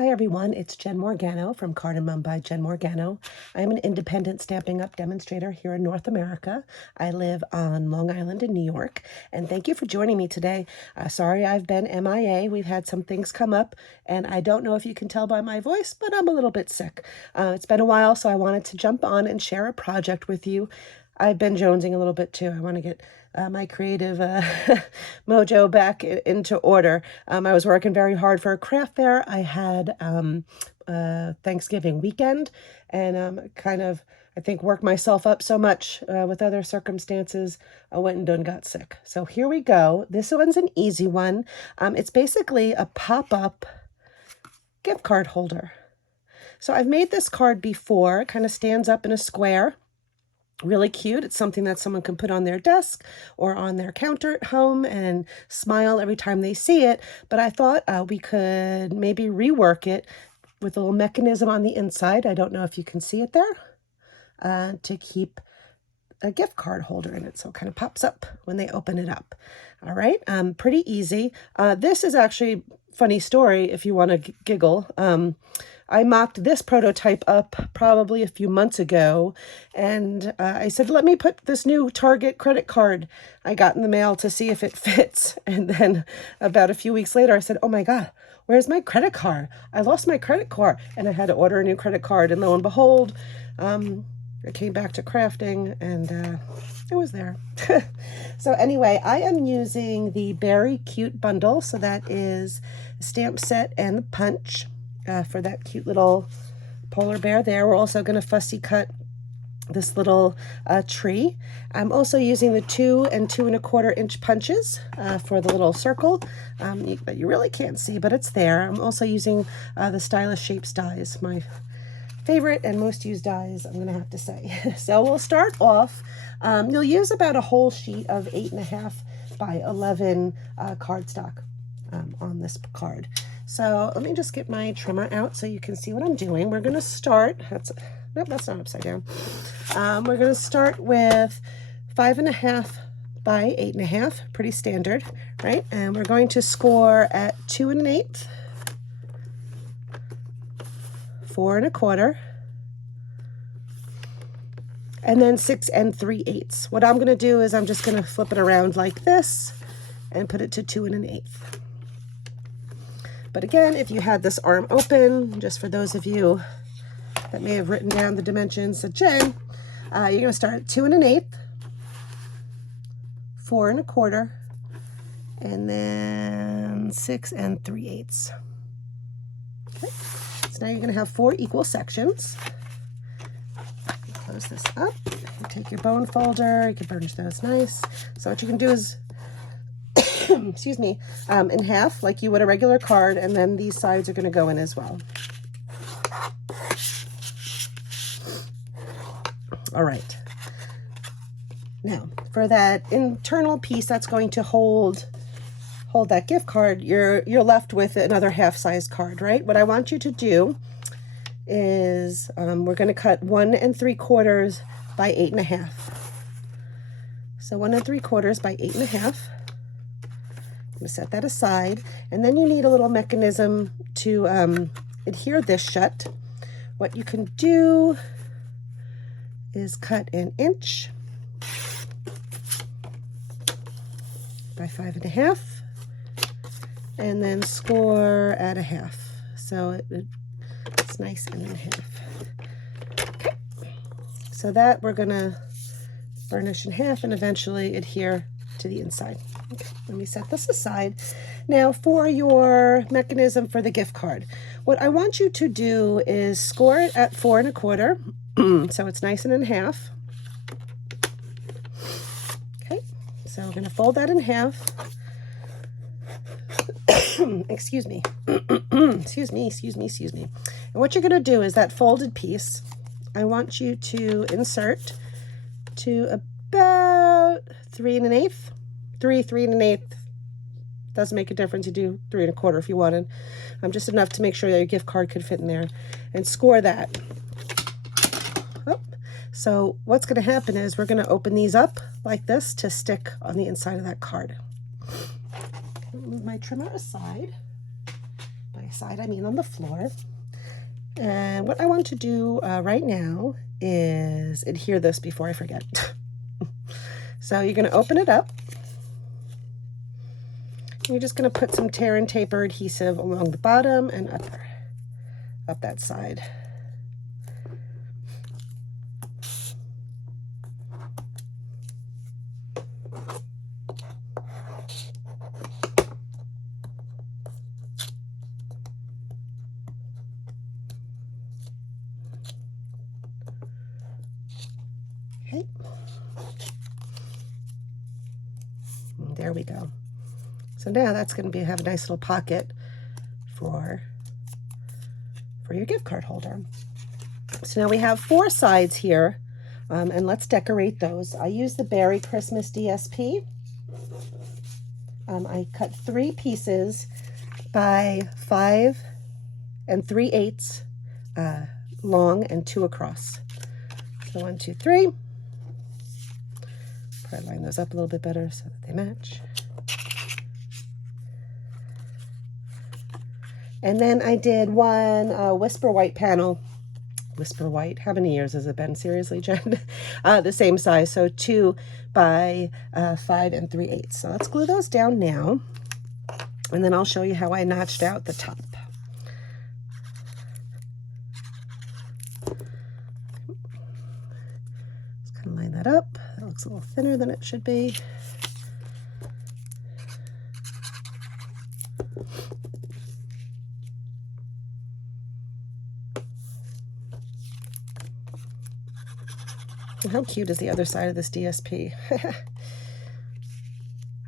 Hi everyone, it's Jen Morgano from CardnMum by Jen Morgano. I'm an independent Stampin' Up demonstrator here in North America. I live on Long Island in New York, and thank you for joining me today. Sorry I've been MIA. We've had some things come up, and I don't know if you can tell by my voice, but I'm a little bit sick. It's been a while, so I wanted to jump on and share a project with you. I've been jonesing a little bit too. I want to get my creative mojo back into order. I was working very hard for a craft fair. I had Thanksgiving weekend, and I think worked myself up so much with other circumstances. I went and done got sick. So here we go. This one's an easy one. It's basically a pop-up gift card holder. So I've made this card before. It kind of stands up in a square. Really cute. It's something that someone can put on their desk or on their counter at home and smile every time they see it. But I thought we could maybe rework it with a little mechanism on the inside. I don't know if you can see it there, to keep a gift card holder in it. So it kind of pops up when they open it up. All right. Pretty easy. This is actually a funny story if you want to giggle. I mocked this prototype up probably a few months ago, and I said, let me put this new Target credit card I got in the mail to see if it fits. And then about a few weeks later, I said, oh my God, where's my credit card? I lost my credit card, and I had to order a new credit card. And lo and behold, I came back to crafting, and it was there. So anyway, I am using the Beary Cute bundle. So that is a stamp set and the punch. For that cute little polar bear there. We're also going to fussy cut this little tree. I'm also using the 2 and 2 1/4 inch punches for the little circle that you really can't see, but it's there. I'm also using the Stylish Shapes dies, my favorite and most used dies, I'm going to have to say. So we'll start off. You'll use about a whole sheet of 8.5 by 11 cardstock on this card. So let me just get my trimmer out so you can see what I'm doing. We're going to start, nope, that's not upside down. We're going to start with 5.5 by 8.5, pretty standard, right? And we're going to score at 2 1/8, 4 1/4, and then 6 3/8. What I'm going to do is I'm just going to flip it around like this and put it to 2 1/8. But again, if you had this arm open, just for those of you that may have written down the dimensions, so Jen, you're going to start at 2 1/8, 4 1/4, and then 6 3/8. Okay, so now you're going to have 4 equal sections. Close this up. You take your bone folder, you can burnish those nice. So what you can do is excuse me, in half like you would a regular card, and then these sides are going to go in as well. All right. Now, for that internal piece that's going to hold that gift card, you're left with another half-size card, right? What I want you to do is we're going to cut 1 3/4 by 8.5. So 1 3/4 by 8.5. I'm going to set that aside, and then you need a little mechanism to adhere this shut. What you can do is cut 1 inch by 5.5, and then score at 1/2. So it's nice and in half. Okay, so that we're going to burnish in half and eventually adhere to the inside. Okay, let me set this aside. Now for your mechanism for the gift card, what I want you to do is score it at 4 1/4, so it's nice and in half. Okay, so we're going to fold that in half. Excuse me. excuse me. And what you're going to do is that folded piece, I want you to insert to about 3 1/8. 3 1/8 doesn't make a difference. You do 3 1/4 if you wanted. Just enough to make sure that your gift card could fit in there, and score that. Oh. So what's going to happen is we're going to open these up like this to stick on the inside of that card. Okay, move my trimmer aside by a side, I mean on the floor. And what I want to do right now is adhere this before I forget. So you're going to open it up. You're just going to put some tear and taper adhesive along the bottom and up that side. Okay. And there we go. So now that's going to have a nice little pocket for your gift card holder. So now we have 4 sides here, and let's decorate those. I use the Beary Christmas DSP. I cut 3 pieces by 5 3/8 long and 2 across. So 1, 2, 3. Probably line those up a little bit better so that they match. And then I did one Whisper White panel. Whisper White, how many years has it been? Seriously, Jen? The same size, so 2 by 5 3/8. So let's glue those down now. And then I'll show you how I notched out the top. Just kind of line that up. That looks a little thinner than it should be. And how cute is the other side of this DSP?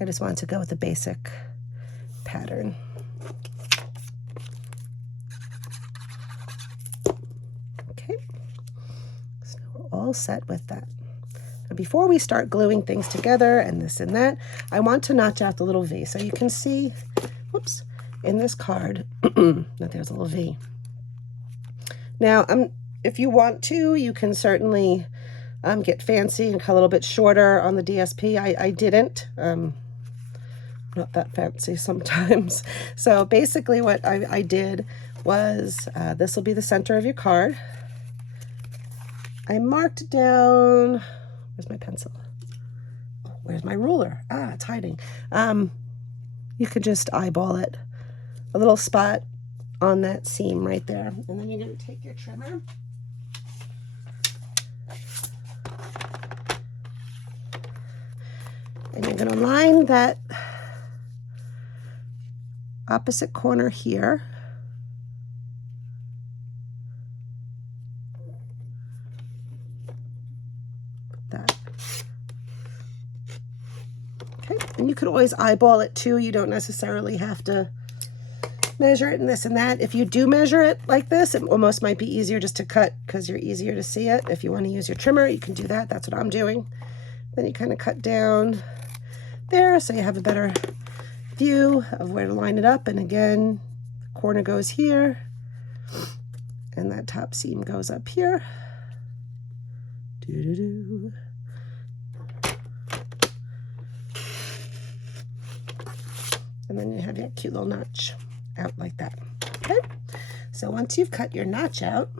I just wanted to go with the basic pattern. Okay, so now we're all set with that. Now before we start gluing things together and this and that, I want to notch out the little V. So you can see, whoops, in this card, that there's a little V. Now, if you want to, you can certainly get fancy and cut a little bit shorter on the DSP. I didn't. Not that fancy sometimes. So basically what I did was, this will be the center of your card. I marked down, where's my pencil? Oh, where's my ruler? Ah, it's hiding. You could just eyeball it. A little spot on that seam right there. And then you're going to take your trimmer. And you're going to line that opposite corner here. That. Okay, and you could always eyeball it too. You don't necessarily have to measure it and this and that. If you do measure it like this, it almost might be easier just to cut because you're easier to see it. If you want to use your trimmer, you can do that. That's what I'm doing. Then you kind of cut down there so you have a better view of where to line it up. And again, the corner goes here and that top seam goes up here. Doo-doo-doo. And then you have your cute little notch out like that. Okay, so once you've cut your notch out,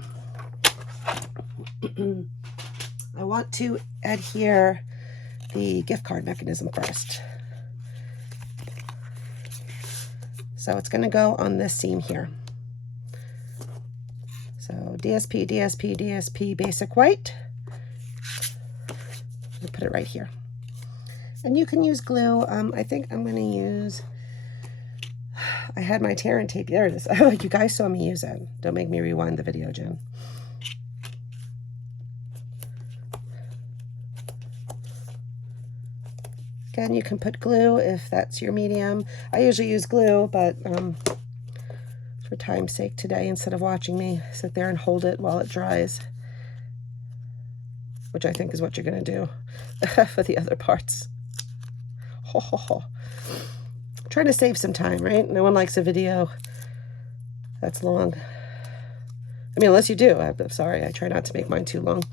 I want to adhere the gift card mechanism first. So it's going to go on this seam here. So DSP, DSP, DSP, basic white. I'll put it right here. And you can use glue. I think I'm going to use, I had my tear and tape. There it is. Oh, you guys saw me use it. Don't make me rewind the video, Jen. Again, you can put glue if that's your medium. I usually use glue, but for time's sake today, instead of watching me sit there and hold it while it dries, which I think is what you're going to do for the other parts. Ho, ho, ho. I'm trying to save some time, right? No one likes a video that's long. I mean, unless you do. I'm sorry. I try not to make mine too long.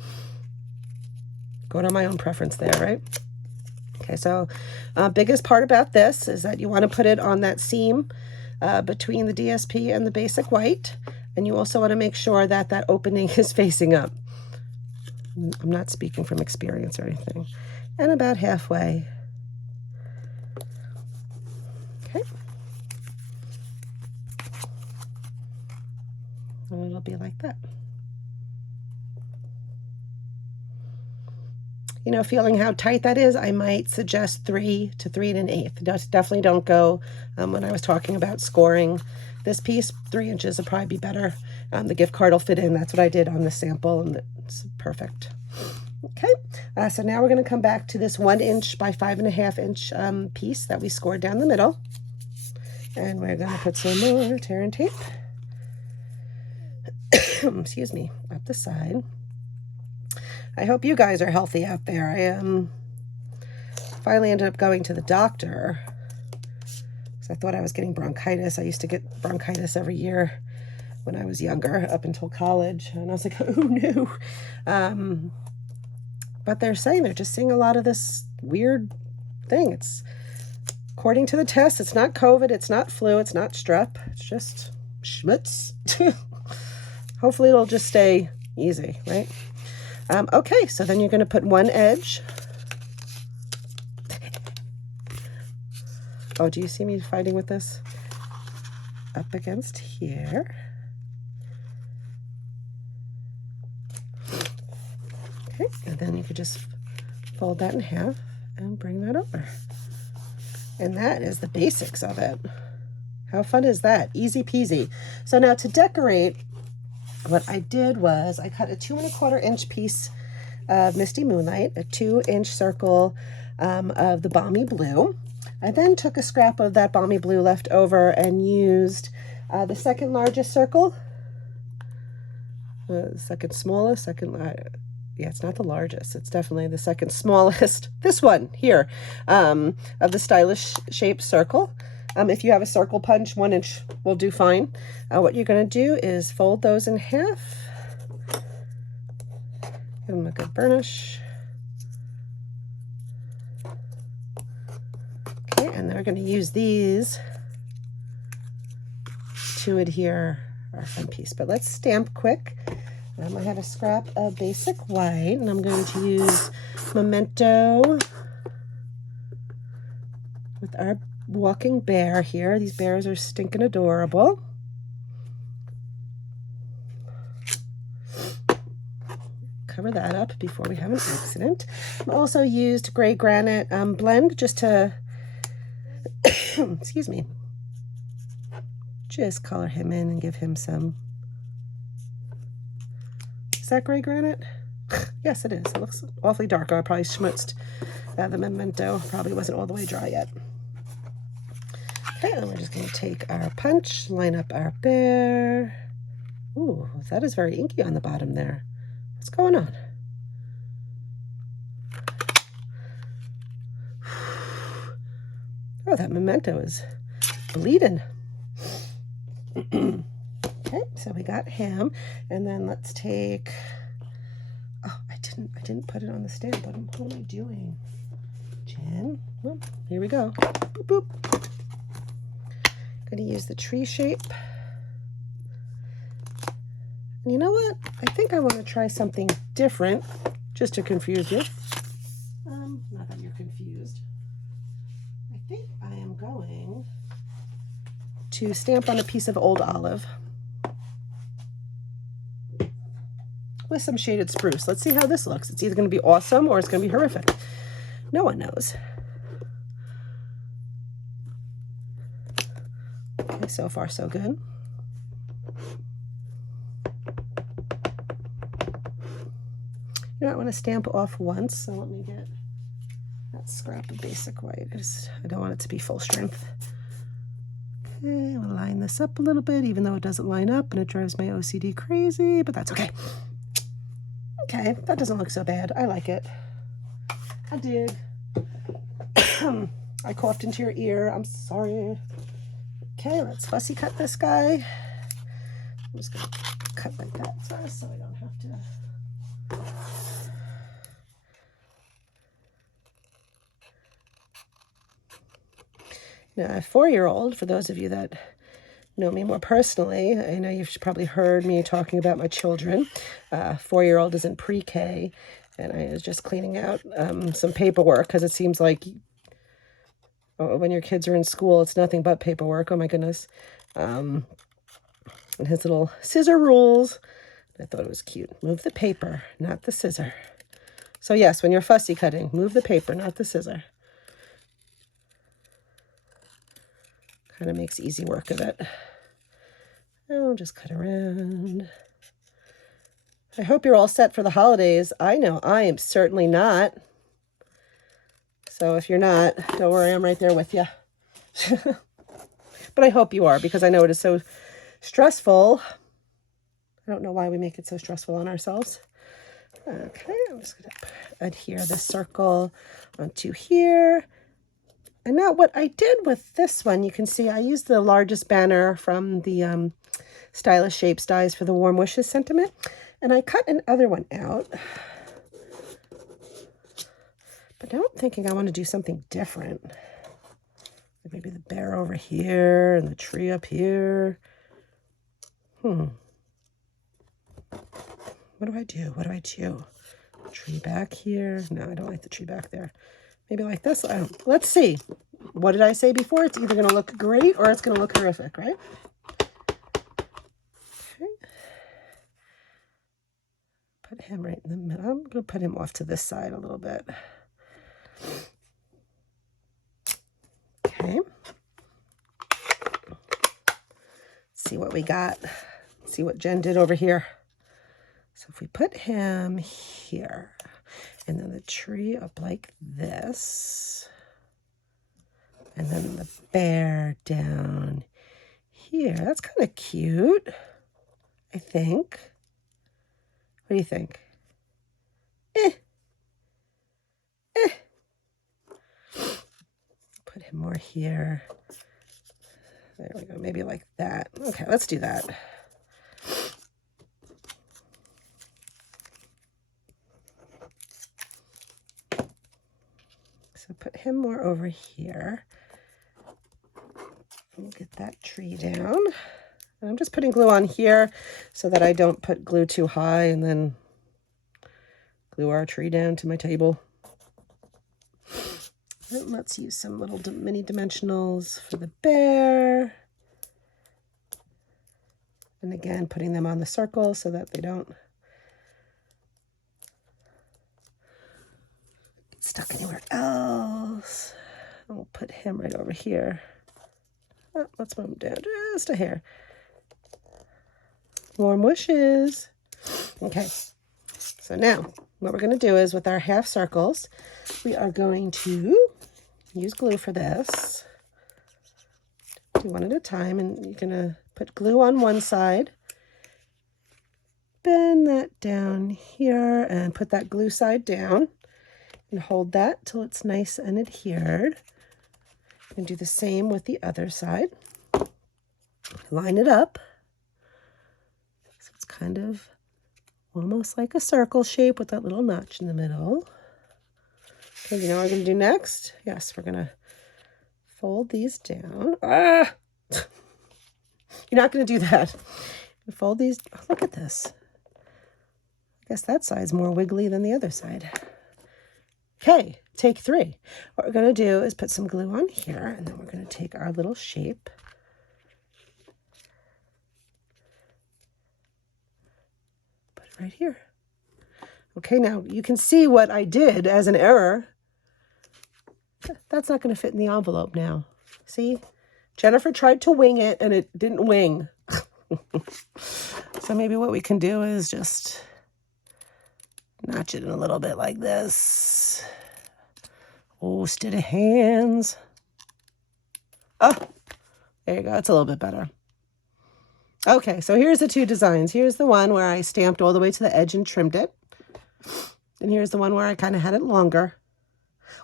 Going on my own preference there, right? Okay, so biggest part about this is that you want to put it on that seam between the DSP and the basic white. And you also want to make sure that that opening is facing up. I'm not speaking from experience or anything. And about halfway. Okay. And it'll be like that. You know, feeling how tight that is, I might suggest 3 to 3 1/8. Definitely don't go, when I was talking about scoring this piece, 3 inches would probably be better. The gift card will fit in. That's what I did on the sample, and it's perfect. Okay, so now we're going to come back to this 1 inch by 5.5 inch piece that we scored down the middle. And we're going to put some more tear and tape, excuse me, up the side. I hope you guys are healthy out there. I finally ended up going to the doctor because I thought I was getting bronchitis. I used to get bronchitis every year when I was younger, up until college. And I was like, oh no. But they're saying, they're just seeing a lot of this weird thing. It's, according to the test, it's not COVID, it's not flu, it's not strep. It's just schmutz. Hopefully it'll just stay easy, right? Okay, so then you're going to put one edge. Oh, do you see me fighting with this? Up against here. Okay, and then you could just fold that in half and bring that over. And that is the basics of it. How fun is that? Easy peasy. So now to decorate, what I did was I cut a 2 1/4 inch piece of Misty Moonlight, a 2-inch circle of the Balmy Blue. I then took a scrap of that Balmy Blue left over and used the second largest circle, second smallest, yeah, it's not the largest, it's definitely the second smallest, this one here, of the Stylish Shape circle. If you have a circle punch, 1 inch will do fine. What you're going to do is fold those in half. Give them a good burnish. Okay, and then we're going to use these to adhere our front piece. But let's stamp quick. I have a scrap of basic white, and I'm going to use Memento with our walking bear here. These bears are stinking adorable. Cover that up before we have an accident. I also used gray granite blend just to, excuse me, just color him in and give him some. Is that gray granite? Yes, it is. It looks awfully dark. I probably schmutzed the Memento. Probably wasn't all the way dry yet. Okay, and we're just going to take our punch, line up our bear. Ooh, that is very inky on the bottom there. What's going on? Oh, that Memento is bleeding. Okay, so we got him, and then let's take. Oh, I didn't put it on the stand. What am I doing, Jen? Well, here we go. Boop boop. Going to use the tree shape. And you know what? I think I want to try something different, just to confuse you. Not that you're confused. I think I am going to stamp on a piece of old olive with some shaded spruce. Let's see how this looks. It's either going to be awesome or it's going to be horrific. No one knows. Okay, so far so good. You know, I want to stamp off once, so let me get that scrap of basic white. I don't want it to be full strength. Okay, I'm going to line this up a little bit, even though it doesn't line up and it drives my OCD crazy, but that's okay. Okay, that doesn't look so bad. I like it. I dig. I coughed into your ear. I'm sorry. Okay, let's fussy cut this guy. I'm just going to cut like that first so I don't have to. Now, a 4-year-old, for those of you that know me more personally, I know you've probably heard me talking about my children. 4-year-old is in pre-K, and I was just cleaning out some paperwork because it seems like when your kids are in school, it's nothing but paperwork. Oh my goodness. And his little scissor rules. I thought it was cute. Move the paper, not the scissor. So yes, when you're fussy cutting, move the paper, not the scissor. Kind of makes easy work of it. I'll just cut around. I hope you're all set for the holidays. I know I am certainly not. So if you're not, don't worry, I'm right there with you. But I hope you are, because I know it is so stressful. I don't know why we make it so stressful on ourselves. Okay, I'm just going to adhere this circle onto here. And now what I did with this one, you can see I used the largest banner from the Stylish Shapes dies for the Warm Wishes sentiment. And I cut another one out. But now I'm thinking I want to do something different. Like maybe the bear over here and the tree up here. What do I do? What do I do? Tree back here. No, I don't like the tree back there. Maybe like this. Let's see. What did I say before? It's either going to look great or it's going to look horrific, right? Okay. Put him right in the middle. I'm going to put him off to this side a little bit. Okay. Let's see what we got. Let's see what Jen did over here. So if we put him here, and then the tree up like this, and then the bear down here, that's kind of cute, I think. What do you think? Put him more here. There we go, maybe like that. Okay, let's do that. So put him more over here. We'll get that tree down. And I'm just putting glue on here so that I don't put glue too high and then glue our tree down to my table. And let's use some little mini dimensionals for the bear. And again, putting them on the circle so that they don't get stuck anywhere else. And we'll put him right over here. Oh, let's move him down just a hair. Warm wishes. Okay, so now what we're going to do is with our half circles, we are going to use glue for this. Do one at a time, and you're going to put glue on one side, bend that down here, and put that glue side down, and hold that till it's nice and adhered. And do the same with the other side. Line it up. So it's kind of almost like a circle shape with that little notch in the middle. Okay, you know what we're going to do next? Yes, we're going to fold these down. You're not going to do that. Fold these. Oh, look at this. I guess that side's more wiggly than the other side. Okay, take 3. What we're going to do is put some glue on here, and then we're going to take our little shape. Put it right here. Okay, now you can see what I did as an error. That's not going to fit in the envelope now. See? Jennifer tried to wing it, and it didn't wing. So maybe what we can do is just notch it in a little bit like this. Oh, steady hands. Oh, there you go. It's a little bit better. Okay, so here's the 2 designs. Here's the one where I stamped all the way to the edge and trimmed it. And here's the one where I kind of had it longer,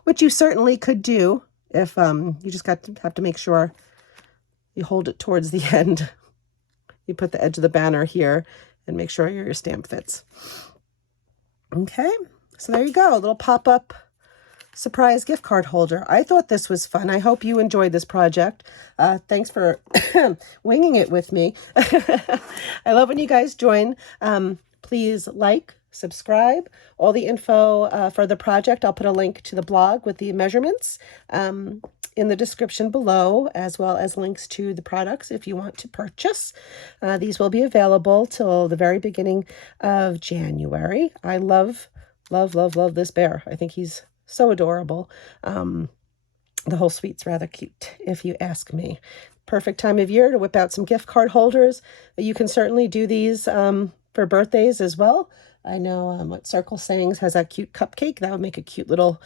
which you certainly could do if you just have to make sure you hold it towards the end. You put the edge of the banner here and make sure your stamp fits. Okay, so there you go, a little pop-up surprise gift card holder. I thought this was fun. I hope you enjoyed this project. Thanks for winging it with me. I love when you guys join. Please like, subscribe. All the info for the project, I'll put a link to the blog with the measurements in the description below, as well as links to the products if you want to purchase. These will be available till the very beginning of January. I love this bear. I think he's so adorable. The whole suite's rather cute, if you ask me. Perfect time of year to whip out some gift card holders. You can certainly do these for birthdays as well. I know what Circle Sayings has that cute cupcake. That would make a cute little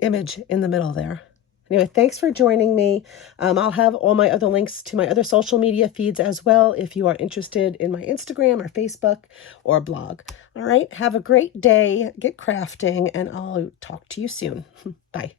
image in the middle there. Anyway, thanks for joining me. I'll have all my other links to my other social media feeds as well if you are interested in my Instagram or Facebook or blog. All right, have a great day, get crafting, and I'll talk to you soon. Bye.